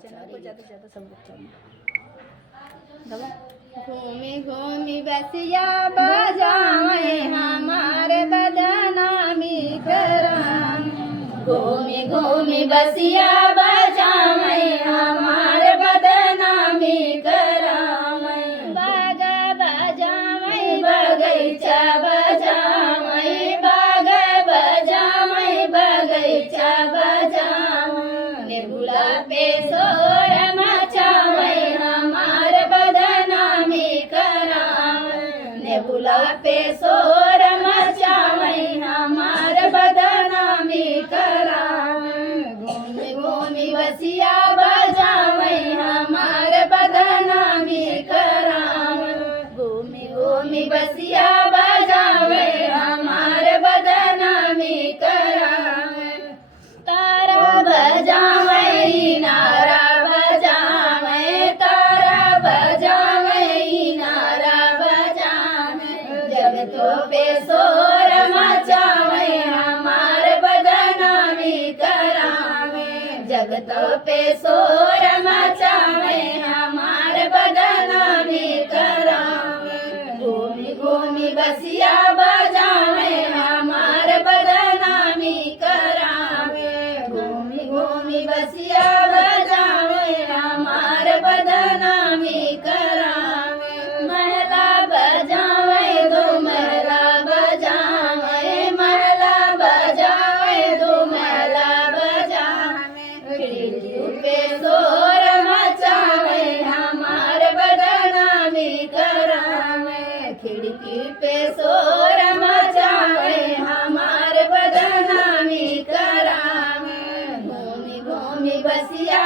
Channel को ज़्यादा से ज़्यादा सपोर्ट करना। घूमी घूमी बसिया बजावे हमारे बदनामी कराम। घूमी घूमी बसिया बजावे हमारे बदनामी कराम। बाग बजावे बगैचा बजावे बाग बजावे बगैचा बजावे। नेबुला पे सोर मचावे हमार बदनामी करावे। नेबुला पे सोर मचावे हमार बदनामी करावे। घूमी घूमी बसिया बजावे हमार बदनामी करावे। घूमी घूमी बसिया बजावे हमार बदनामी करावे। तारा बजावे नारा बजावे तारा बजावे नारा बजावे। जगतों पे शोर मचावे हमार बदनामी करावे। जगतों पे शोर मचावे हमार बदनामी करावे। घूमी घूमी बसिया बजावे हमार बदनामी करावे। घूमी घूमी बसिया बजावे हमार बदनामी करावे। महला बजावे दो महला बजावे महला बजावे दो महला बजावे। खिड़की पे शोर मचावे हमार बदनामी करावे। खिड़की पे शोर मचावे हमार बदनामी करावे। घूमी घूमी बसिया